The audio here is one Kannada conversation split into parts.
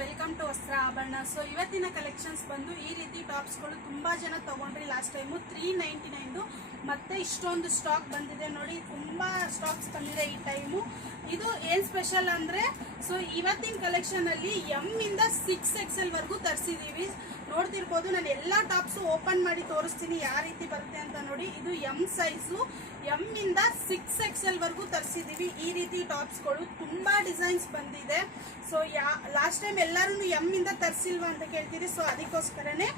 ವೆಲ್ಕಮ್ ಟು ವಸ್ತ್ರ ಆಭರಣ. ಸೊ ಇವತ್ತಿನ ಕಲೆಕ್ಷನ್ಸ್ ಬಂದು ಈ ರೀತಿ ಟಾಪ್ಸ್ಗಳು ತುಂಬ ಜನ ತೊಗೊಂಡ್ರಿ ಲಾಸ್ಟ್ ಟೈಮು. 399 ಮತ್ತೆ ಇಷ್ಟೊಂದು ಸ್ಟಾಕ್ ಬಂದಿದೆ ನೋಡಿ, ತುಂಬ ಸ್ಟಾಕ್ಸ್ ಬಂದಿದೆ ಈ ಟೈಮು. ಇದು ಏನು ಸ್ಪೆಷಲ್ ಅಂದರೆ, ಸೊ ಇವತ್ತಿನ ಕಲೆಕ್ಷನಲ್ಲಿ ಎಮ್ಮಿಂದ 6XL ವರೆಗೂ ತರಿಸಿದ್ದೀವಿ. ನೋಡ್ತಿರ್ಬೋದು, ನಾನು ಎಲ್ಲ ಟಾಪ್ಸು ಓಪನ್ ಮಾಡಿ ತೋರಿಸ್ತೀನಿ ಯಾವ ರೀತಿ ಬರುತ್ತೆ ಅಂತ ನೋಡಿ. ಇದು ಎಮ್ ಸೈಜು, ಎಮ್ಮಿಂದ 6XL ವರೆಗೂ ತರಿಸಿದ್ದೀವಿ. ಈ ರೀತಿ ಟಾಪ್ಸ್ಗಳು ತುಂಬ ಡಿಸೈನ್ಸ್ ಬಂದಿದೆ. ಸೊ ಲಾಸ್ಟ್ ಟೈಮ್ ಎಲ್ಲರೂ ಎಮ್ಮಿಂದ ತರಿಸಿಲ್ವಾ ಅಂತ ಕೇಳ್ತೀರಿ. ಸೊ ಅದಕ್ಕೋಸ್ಕರನೇ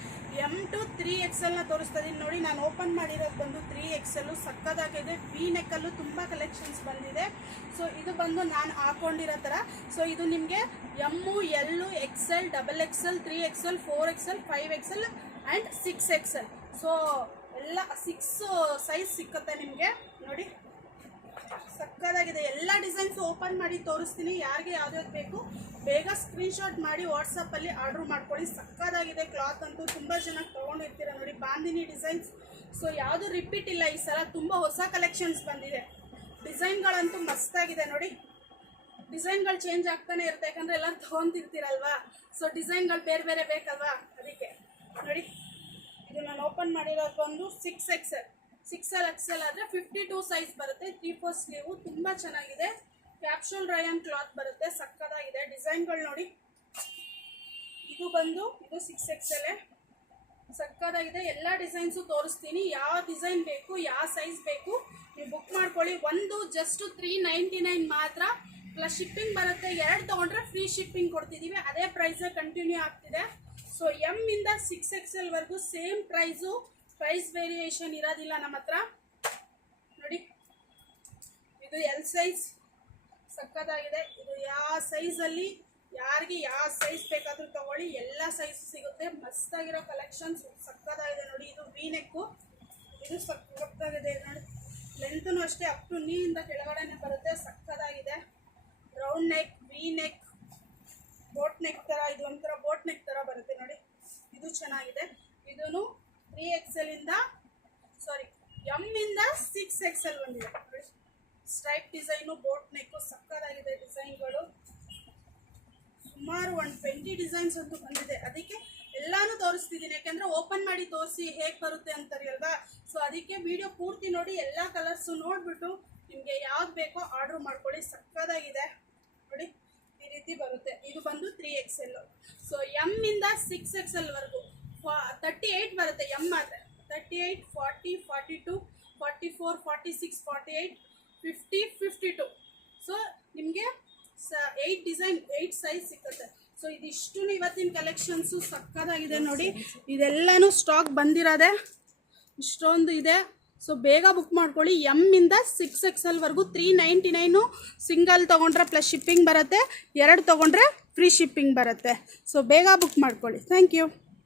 ಎಮ್ ಟು 3XL ತೋರಿಸ್ತಾ ಇದೀನಿ ನೋಡಿ. ನಾನು ಓಪನ್ ಮಾಡಿರೋದು ಬಂದು 3XL, ಸಕ್ಕದಾಗಿದೆ. ವಿ ನೆಕ್ಕಲ್ಲೂ ತುಂಬ ಕಲೆಕ್ಷನ್ಸ್ ಬಂದಿದೆ. ಸೊ ಇದು ಬಂದು ನಾನು ಹಾಕೊಂಡಿರೋ ಥರ. ಸೊ ಇದು ನಿಮಗೆ ಎಮ್ಮು, ಎಲ್ಲು, XL, XXL, 3XL, 4XL, 5XL and 6XL. So ಎಲ್ಲ 6 ಸೈಜ್ ಸಿಕ್ಕತ್ತೆ ನಿಮಗೆ ನೋಡಿ. ಸಕ್ಕದಾಗಿದೆ. ಎಲ್ಲ ಡಿಸೈನ್ಸ್ ಓಪನ್ ಮಾಡಿ ತೋರಿಸ್ತೀನಿ. ಯಾರಿಗೆ ಯಾವ್ದು ಬೇಕು ಬೇಗ ಸ್ಕ್ರೀನ್ಶಾಟ್ ಮಾಡಿ ವಾಟ್ಸಪ್ಪಲ್ಲಿ ಆರ್ಡ್ರ್ ಮಾಡ್ಕೊಳ್ಳಿ. ಸಕ್ಕದಾಗಿದೆ. ಕ್ಲಾತ್ ಅಂತೂ ತುಂಬ ಜನ ತೊಗೊಂಡಿರ್ತೀರ ನೋಡಿ. ಬಾಂದಿನಿ ಡಿಸೈನ್ಸ್. ಸೊ ಯಾವುದು ರಿಪೀಟ್ ಇಲ್ಲ ಈ ಸಲ. ತುಂಬ ಹೊಸ ಕಲೆಕ್ಷನ್ಸ್ ಬಂದಿದೆ. ಡಿಸೈನ್ಗಳಂತೂ ಮಸ್ತಾಗಿದೆ ನೋಡಿ. ಡಿಸೈನ್ಗಳು ಚೇಂಜ್ ಆಗ್ತಾನೆ ಇರುತ್ತೆ, ಯಾಕಂದರೆ ಎಲ್ಲ ತೊಗೊಂತಿರ್ತೀರಲ್ವಾ. ಸೊ ಡಿಸೈನ್ಗಳು ಬೇರೆ ಬೇರೆ ಬೇಕಲ್ವಾ, ಅದಕ್ಕೆ ನೋಡಿ. ಇದು ನಾನು ಓಪನ್ ಮಾಡಿರೋದು ಬಂದು 6XL. 6XL ಆದರೆ 52 ಸೈಜ್ ಬರುತ್ತೆ. 3/4 ಸ್ಲೀವು. ತುಂಬ ಚೆನ್ನಾಗಿದೆ. ಕ್ಯಾಪ್ಸೂಲ್ ರಯಾನ್ ಕ್ಲಾತ್ ಬರುತ್ತೆ. ಸಕ್ಕದಾಗಿದೆ. ಡಿಸೈನ್ಗಳು ನೋಡಿ. ಇದು 6XL. ಸಕ್ಕದಾಗಿದೆ. ಎಲ್ಲ ಡಿಸೈನ್ಸು ತೋರಿಸ್ತೀನಿ. ಯಾವ ಡಿಸೈನ್ ಬೇಕು, ಯಾವ ಸೈಜ್ ಬೇಕು ನೀವು ಬುಕ್ ಮಾಡ್ಕೊಳ್ಳಿ. ಒಂದು ಜಸ್ಟ್ 399 ಮಾತ್ರ, ಪ್ಲಸ್ ಶಿಪ್ಪಿಂಗ್ ಬರುತ್ತೆ. 2 ತೊಗೊಂಡ್ರೆ ಫ್ರೀ ಶಿಪ್ಪಿಂಗ್ ಕೊಡ್ತಿದ್ದೀವಿ. ಅದೇ ಪ್ರೈಸೇ ಕಂಟಿನ್ಯೂ ಆಗ್ತಿದೆ. ಸೊ ಎಮ್ಮಿಂದ 6XL ವರೆಗೂ ಸೇಮ್ ಪ್ರೈಸ್ ವೇರಿಯೇಷನ್ ಇರೋದಿಲ್ಲ ನಮ್ಮ ಹತ್ರ ನೋಡಿ. ಇದು ಎಲ್ ಸೈಜ್. ಸಕ್ಕದಾಗಿದೆ. ಇದು ಯಾವ ಸೈಜಲ್ಲಿ ಯಾರಿಗೆ ಯಾವ ಸೈಜ್ ಬೇಕಾದರೂ ತಗೊಳ್ಳಿ. ಎಲ್ಲ ಸೈಜ್ ಸಿಗುತ್ತೆ. ಮಸ್ತಾಗಿರೋ ಕಲೆಕ್ಷನ್ಸ್. ಸಕ್ಕದಾಗಿದೆ ನೋಡಿ. ಇದು ವಿ ನೆಕ್ಕು. ಇದು ಸಕ್ಕದಾಗಿದೆ ನೋಡಿ. ಲೆಂತೂ ಅಷ್ಟೇ ಅಪ್ ಟು ನೀಯಿಂದ ಕೆಳಗಡೆನೆ ಬರುತ್ತೆ. ಸಕ್ಕದಾಗಿದೆ. Round neck, V neck, boat neck ಥರ. ಇದು ಒಂಥರ ಬೋಟ್ ನೆಕ್ ಥರ ಬರುತ್ತೆ ನೋಡಿ. ಇದು ಚೆನ್ನಾಗಿದೆ. ಇದೂ 3XL ಇಂದ ಎಮ್ಮಿಂದ 6XL ಬಂದಿದೆ. Stripe design, boat neck. ಸಕ್ಕದಾಗಿದೆ ಡಿಸೈನ್ಗಳು. ಸುಮಾರು 120 ಡಿಸೈನ್ಸ್ ಅಂತೂ ಬಂದಿದೆ. ಅದಕ್ಕೆ ಎಲ್ಲಾನು ತೋರಿಸ್ತಿದ್ದೀನಿ, ಯಾಕೆಂದರೆ ಓಪನ್ ಮಾಡಿ ತೋರಿಸಿ ಹೇಗೆ ಬರುತ್ತೆ ಅಂತಾರೆ ಅಲ್ವಾ. ಸೊ ಅದಕ್ಕೆ ವಿಡಿಯೋ ಪೂರ್ತಿ ನೋಡಿ. ಎಲ್ಲ ಕಲರ್ಸು ನೋಡಿಬಿಟ್ಟು ನಿಮಗೆ ಯಾವ್ದು ಬೇಕೋ ಆರ್ಡ್ರ್ ಮಾಡ್ಕೊಳ್ಳಿ. ಸಕ್ಕದಾಗಿದೆ ನೋಡಿ. ಈ ರೀತಿ ಬರುತ್ತೆ. ಇದು ಬಂದು 3XL. ಸೊ ಎಮ್ಮಿಂದ 6XL ವರೆಗೂ 38 ಬರುತ್ತೆ. ಎಮ್ ಆದರೆ 38, 40, 42, 44, 46, 48, 50, 52. ಸೊ ನಿಮಗೆ 8 ಡಿಸೈನ್, 8 ಸೈಜ್ ಸಿಕ್ಕತ್ತೆ. ಸೊ ಇದಿಷ್ಟು ಇವತ್ತಿನ ಕಲೆಕ್ಷನ್ಸು. ಸಕ್ಕದಾಗಿದೆ ನೋಡಿ. ಇದೆಲ್ಲನೂ ಸ್ಟಾಕ್ ಬಂದಿರೋದೆ ಇಷ್ಟೊಂದು ಇದೆ. ಸೊ ಬೇಗ ಬುಕ್ ಮಾಡ್ಕೊಳ್ಳಿ. ಎಮ್ಮಿಂದ 6XL ವರೆಗೂ 399. ಸಿಂಗಲ್ ತೊಗೊಂಡ್ರೆ ಪ್ಲಸ್ ಶಿಪ್ಪಿಂಗ್ ಬರುತ್ತೆ. 2 ತೊಗೊಂಡ್ರೆ ಫ್ರೀ ಶಿಪ್ಪಿಂಗ್ ಬರುತ್ತೆ. ಸೊ ಬೇಗ ಬುಕ್ ಮಾಡ್ಕೊಳ್ಳಿ. Thank you.